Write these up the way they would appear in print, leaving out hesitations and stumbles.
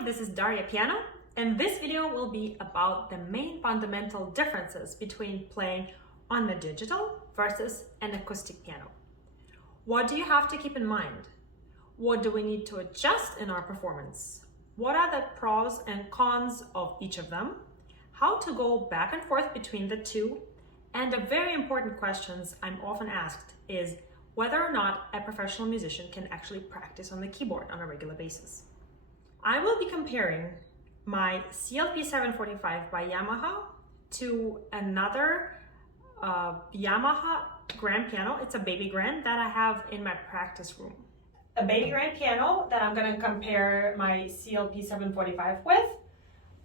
Hi, this is Daria Piano, and this video will be about the main fundamental differences between playing on the digital versus an acoustic piano. What do you have to keep in mind? What do we need to adjust in our performance? What are the pros and cons of each of them? How to go back and forth between the two? And a very important question I'm often asked is whether or not a professional musician can actually practice on the keyboard on a regular basis. I will be comparing my CLP 745 by Yamaha to another Yamaha grand piano. It's a baby grand that I have in my practice room. A baby grand piano that I'm going to compare my CLP 745 with.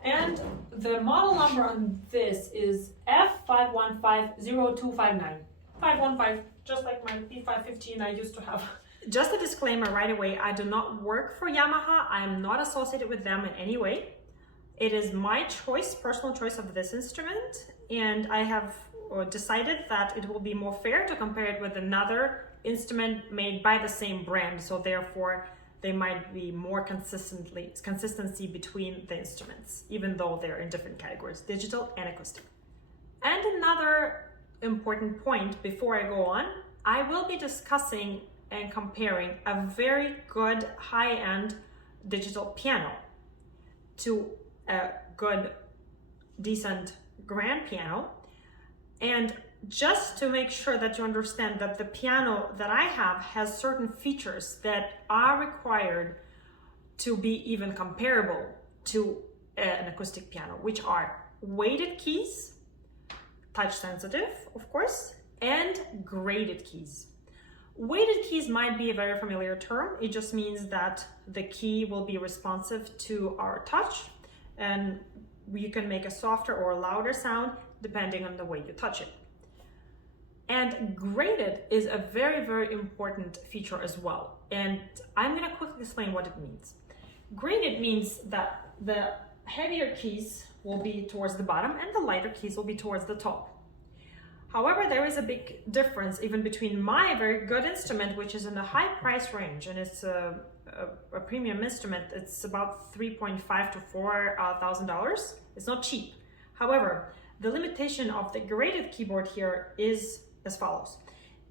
And the model number on this is F5150259. 515, just like my P515 I used to have. Just a disclaimer right away, I do not work for Yamaha. I am not associated with them in any way. It is my choice, personal choice of this instrument, and I have decided that it will be more fair to compare it with another instrument made by the same brand, so therefore there might be more consistency between the instruments, even though they're in different categories, digital and acoustic. And another important point before I go on, I will be discussing and comparing a very good high-end digital piano to a good, decent grand piano. And just to make sure that you understand that the piano that I have has certain features that are required to be even comparable to an acoustic piano, which are weighted keys, touch sensitive, of course, and graded keys. Weighted keys might be a very familiar term. It just means that the key will be responsive to our touch, and you can make a softer or a louder sound depending on the way you touch it. And graded is a very, very important feature as well. And I'm going to quickly explain what it means. Graded means that the heavier keys will be towards the bottom and the lighter keys will be towards the top. However, there is a big difference even between my very good instrument, which is in the high price range, and it's a premium instrument. It's about $3,500 to $4,000. It's not cheap. However, the limitation of the graded keyboard here is as follows.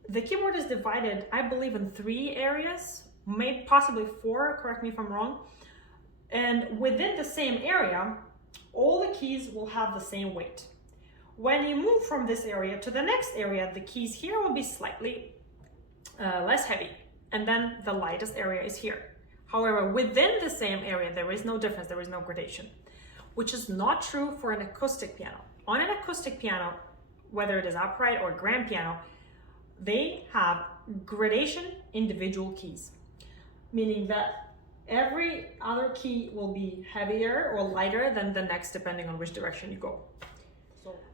The keyboard is divided, I believe, in 3 areas, maybe possibly 4, correct me if I'm wrong. And within the same area, all the keys will have the same weight. When you move from this area to the next area, the keys here will be slightly less heavy, and then the lightest area is here. However, within the same area, there is no difference, there is no gradation, which is not true for an acoustic piano. On an acoustic piano, whether it is upright or grand piano, they have gradation individual keys, meaning that every other key will be heavier or lighter than the next, depending on which direction you go.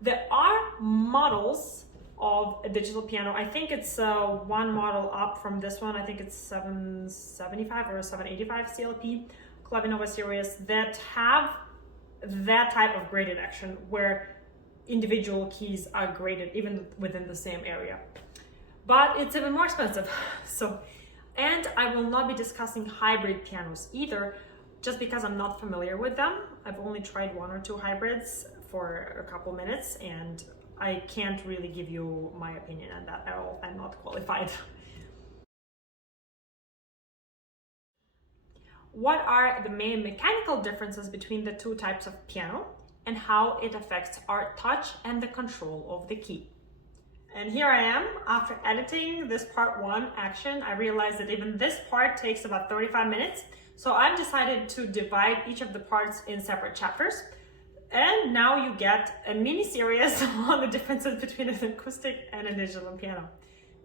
There are models of a digital piano. I think it's one model up from this one. I think it's 775 or 785 CLP Clavinova series that have that type of graded action where individual keys are graded even within the same area. But it's even more expensive. And I will not be discussing hybrid pianos either, just because I'm not familiar with them. I've only tried 1 or 2 hybrids for a couple minutes, and I can't really give you my opinion on that at all. I'm not qualified. What are the main mechanical differences between the 2 types of piano and how it affects our touch and the control of the key? And here I am, after editing this part 1 action, I realized that even this part takes about 35 minutes. So I've decided to divide each of the parts in separate chapters. And now you get a mini series on the differences between an acoustic and a digital piano.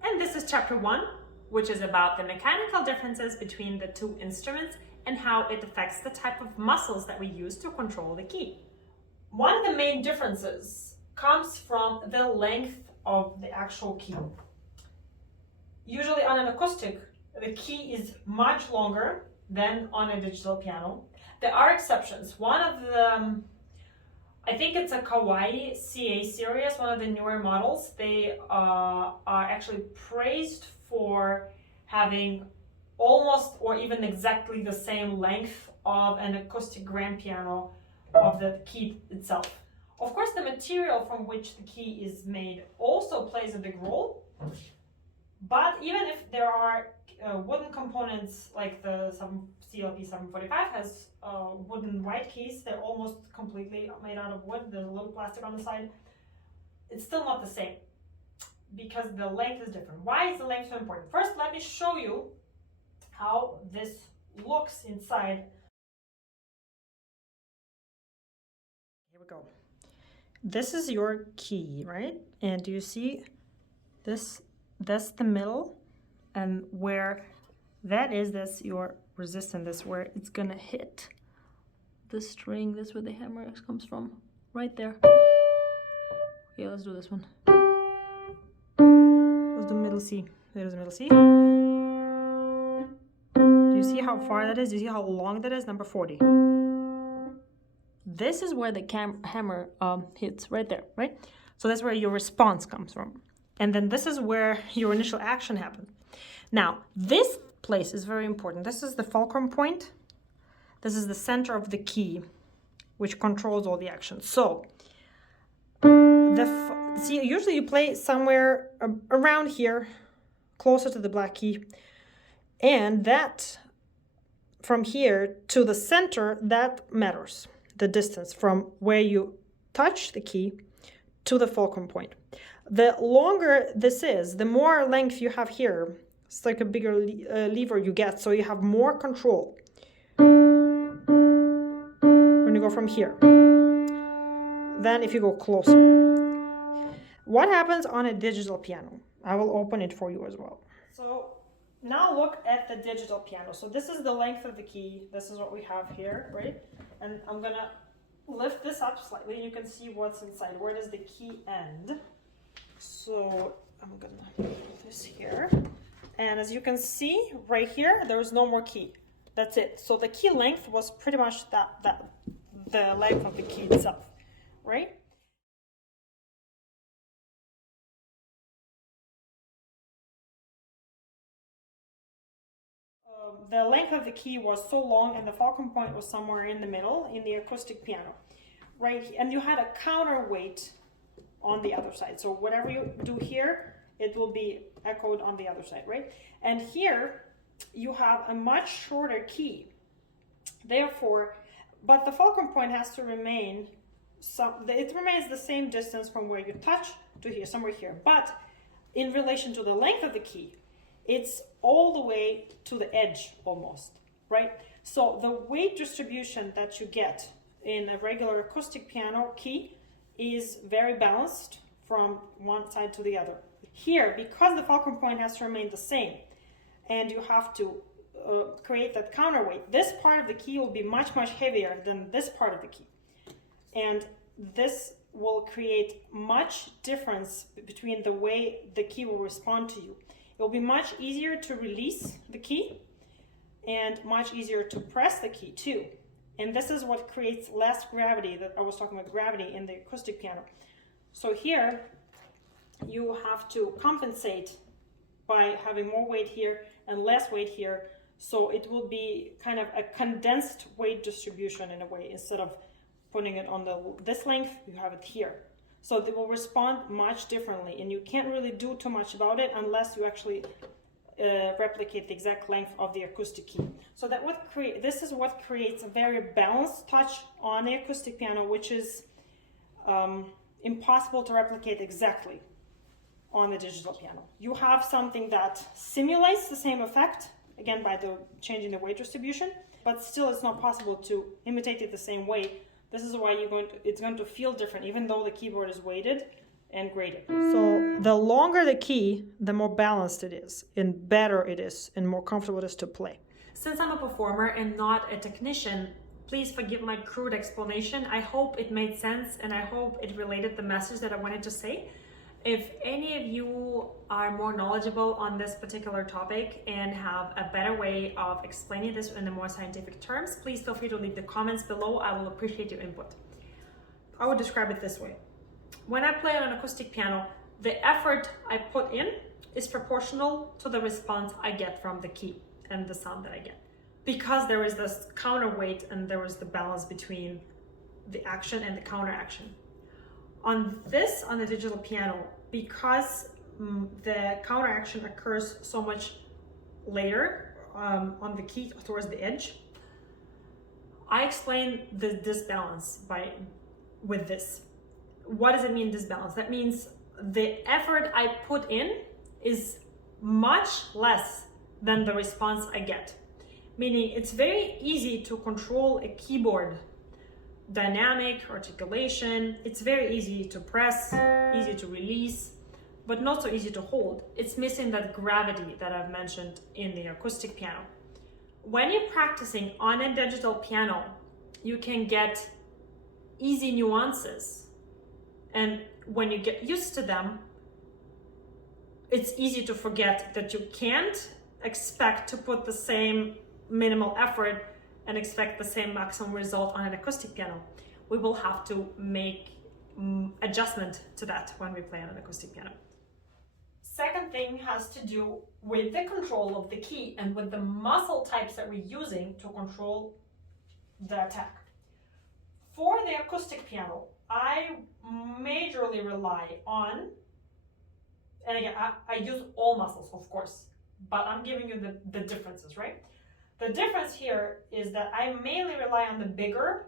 And this is chapter 1, which is about the mechanical differences between the 2 instruments and how it affects the type of muscles that we use to control the key. One of the main differences comes from the length of the actual key. Usually on an acoustic, the key is much longer than on a digital piano. There are exceptions. One of the I think it's a Kawaii CA series, one of the newer models. They are actually praised for having almost or even exactly the same length of an acoustic grand piano of the key itself. Of course, the material from which the key is made also plays a big role, but even if there are wooden components like the CLP 745 has wooden white keys, they're almost completely made out of wood, there's a little plastic on the side, it's still not the same because the length is different. Why is the length so important? First, let me show you how this looks inside. Here we go. This is your key, right? And do you see this? That's the middle, and where that is, that's your resistance. That's where it's gonna hit the string. That's where the hammer comes from, right there. Yeah, let's do this one. Let's do middle C. There's the middle C. Do you see how far that is? Do you see how long that is? Number 40. This is where the hammer hits, right there, right? So that's where your response comes from. And then this is where your initial action happens. Now, this place is very important. This is the fulcrum point. This is the center of the key, which controls all the action. So, see, usually you play somewhere around here, closer to the black key. And that, from here to the center, that matters. The distance from where you touch the key to the fulcrum point. The longer this is, the more length you have here. It's like a bigger lever you get, so you have more control when you go from here than if you go closer. What happens on a digital piano? I will open it for you as well. So now look at the digital piano. So this is the length of the key. This is what we have here, right? And I'm gonna lift this up slightly and you can see what's inside. Where does the key end? So I'm gonna put this here. And as you can see right here, there's no more key. That's it. So the key length was pretty much the length of the key itself, right? The length of the key was so long and the fulcrum point was somewhere in the middle in the acoustic piano, right? And you had a counterweight on the other side. So whatever you do here, it will be echoed on the other side, right? And here you have a much shorter key. Therefore, but the fulcrum point has to remain, it remains the same distance from where you touch to here, somewhere here. But in relation to the length of the key, it's all the way to the edge almost, right? So the weight distribution that you get in a regular acoustic piano key is very balanced from one side to the other. Here, because the fulcrum point has to remain the same, and you have to create that counterweight, this part of the key will be much, much heavier than this part of the key. And this will create much difference between the way the key will respond to you. It will be much easier to release the key and much easier to press the key too. And this is what creates less gravity, that I was talking about gravity in the acoustic piano. So here you have to compensate by having more weight here and less weight here. So it will be kind of a condensed weight distribution in a way. Instead of putting it on this length, you have it here. So they will respond much differently, and you can't really do too much about it unless you actually replicate the exact length of the acoustic key. So this is what creates a very balanced touch on the acoustic piano, which is impossible to replicate exactly on the digital piano. You have something that simulates the same effect, again by changing the weight distribution, but still it's not possible to imitate it the same way. This is why it's going to feel different, even though the keyboard is weighted and graded. So the longer the key, the more balanced it is, and better it is, and more comfortable it is to play. Since I'm a performer and not a technician, please forgive my crude explanation. I hope it made sense, and I hope it related the message that I wanted to say. If any of you are more knowledgeable on this particular topic and have a better way of explaining this in the more scientific terms, please feel free to leave the comments below. I will appreciate your input. I would describe it this way. When I play on an acoustic piano, the effort I put in is proportional to the response I get from the key and the sound that I get. because there is this counterweight and there was the balance between the action and the counter action. On the digital piano, because the counter action occurs so much later on the key towards the edge, I explain the disbalance with this. What does it mean, disbalance? That means the effort I put in is much less than the response I get. Meaning it's very easy to control a keyboard dynamic, articulation. It's very easy to press, easy to release, but not so easy to hold. It's missing that gravity that I've mentioned in the acoustic piano. When you're practicing on a digital piano, you can get easy nuances. And when you get used to them, it's easy to forget that you can't expect to put the same minimal effort and expect the same maximum result on an acoustic piano. We will have to make adjustment to that when we play on an acoustic piano. Second thing has to do with the control of the key and with the muscle types that we're using to control the attack. For the acoustic piano, I majorly rely on, and again, I use all muscles, of course, but I'm giving you the differences, right? The difference here is that I mainly rely on the bigger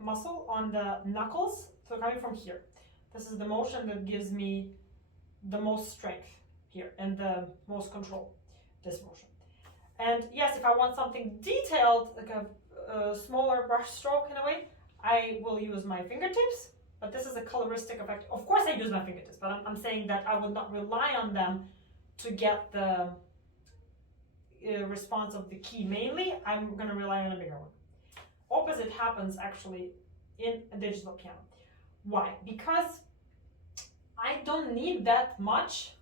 muscle on the knuckles, so coming from here. This is the motion that gives me the most strength here and the most control, this motion. And yes, if I want something detailed, like a smaller brush stroke in a way, I will use my fingertips, but this is a coloristic effect. Of course I use my fingertips, but I'm saying that I will not rely on them to get the response of the key mainly. I'm going to rely on a bigger one. Opposite happens actually in a digital piano. Why? Because I don't need that much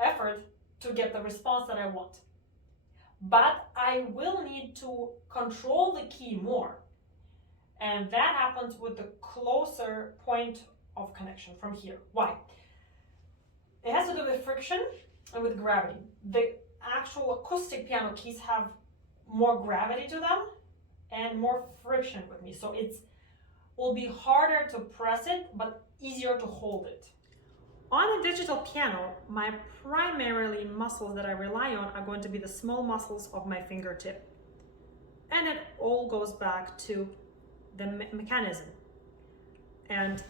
effort to get the response that I want. But I will need to control the key more. And that happens with the closer point of connection from here. Why? It has to do with friction and with gravity. The actual acoustic piano keys have more gravity to them and more friction with me. So it will be harder to press it, but easier to hold it. On a digital piano, my primarily muscles that I rely on are going to be the small muscles of my fingertip. And it all goes back to the mechanism and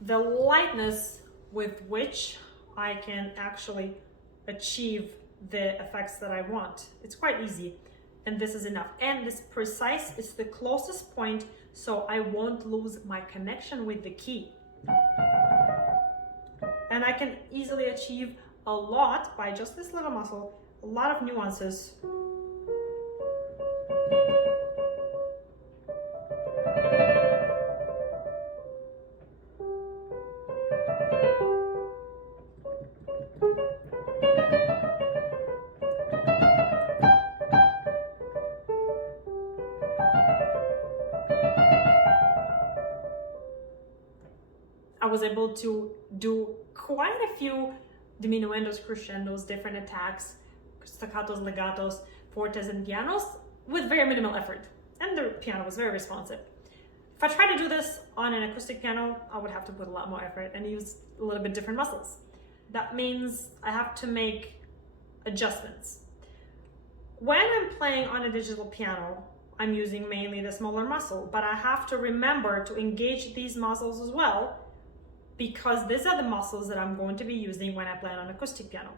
the lightness with which I can actually achieve the effects that I want. It's quite easy, and this is enough. And this precise is the closest point, so I won't lose my connection with the key. And I can easily achieve a lot by just this little muscle, a lot of nuances. I was able to do quite a few diminuendos, crescendos, different attacks, staccatos, legatos, fortes, and pianos with very minimal effort. And the piano was very responsive. If I try to do this on an acoustic piano, I would have to put a lot more effort and use a little bit different muscles. That means I have to make adjustments. When I'm playing on a digital piano, I'm using mainly the smaller muscle, but I have to remember to engage these muscles as well, because these are the muscles that I'm going to be using when I play on an acoustic piano.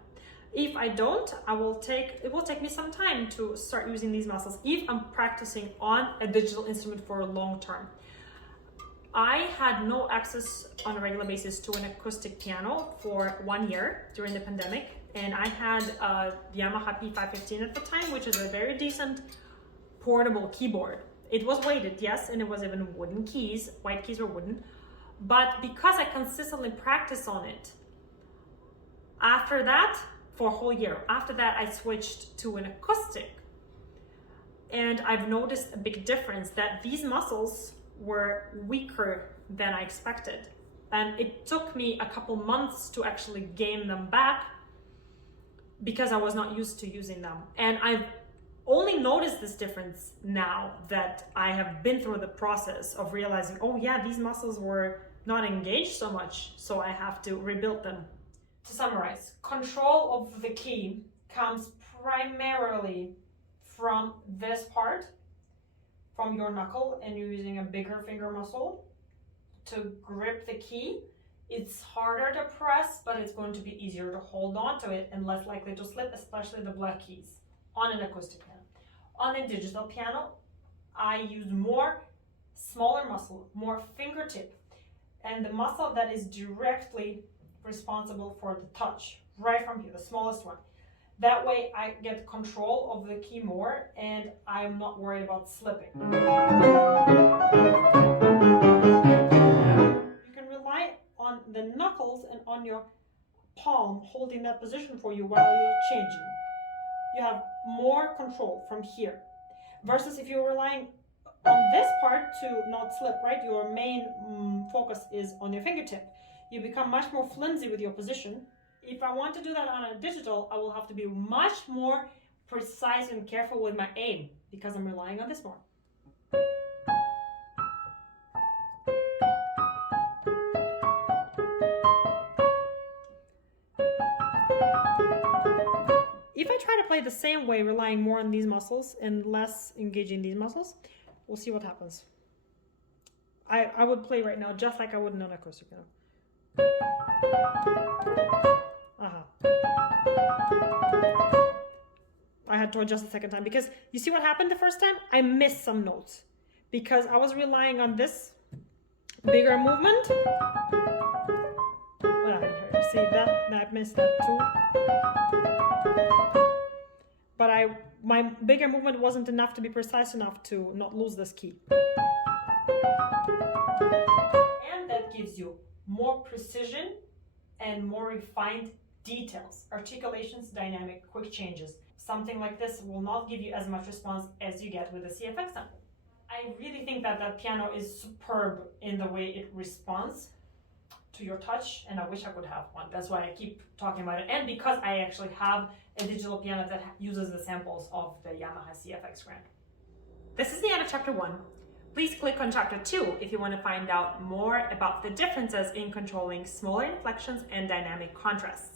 If I don't, it will take me some time to start using these muscles if I'm practicing on a digital instrument for a long term. I had no access on a regular basis to an acoustic piano for 1 year during the pandemic, and I had a Yamaha P515 at the time, which is a very decent portable keyboard. It was weighted, yes, and it was even wooden keys. White keys were wooden. But because I consistently practiced on it, after that, for a whole year, after that I switched to an acoustic. And I've noticed a big difference that these muscles were weaker than I expected. And it took me a couple months to actually gain them back because I was not used to using them. And I've only notice this difference now that I have been through the process of realizing, oh yeah, these muscles were not engaged so much, so I have to rebuild them. To summarize, control of the key comes primarily from this part, from your knuckle, and you're using a bigger finger muscle to grip the key. It's harder to press, but it's going to be easier to hold on to it and less likely to slip, especially the black keys on an acoustic piano. On a digital piano, I use more smaller muscle, more fingertip, and the muscle that is directly responsible for the touch, right from here, the smallest one. That way I get control of the key more and I'm not worried about slipping. You can rely on the knuckles and on your palm holding that position for you while you're changing. You have more control from here. Versus if you're relying on this part to not slip, right? Your main focus is on your fingertip. You become much more flimsy with your position. If I want to do that on a digital, I will have to be much more precise and careful with my aim because I'm relying on this more. If I try to play the same way, relying more on these muscles and less engaging these muscles, we'll see what happens. I would play right now just like I would in an acoustic piano. I had to adjust the second time because you see what happened the first time? I missed some notes because I was relying on this bigger movement. See that? I missed that too. But my bigger movement wasn't enough to be precise enough to not lose this key. And that gives you more precision and more refined details, articulations, dynamic, quick changes. Something like this will not give you as much response as you get with a CFX sample. I really think that that piano is superb in the way it responds to your touch, and I wish I could have one. That's why I keep talking about it. And because I actually have a digital piano that uses the samples of the Yamaha CFX Grand. This is the end of chapter 1. Please click on chapter 2 if you want to find out more about the differences in controlling smaller inflections and dynamic contrasts.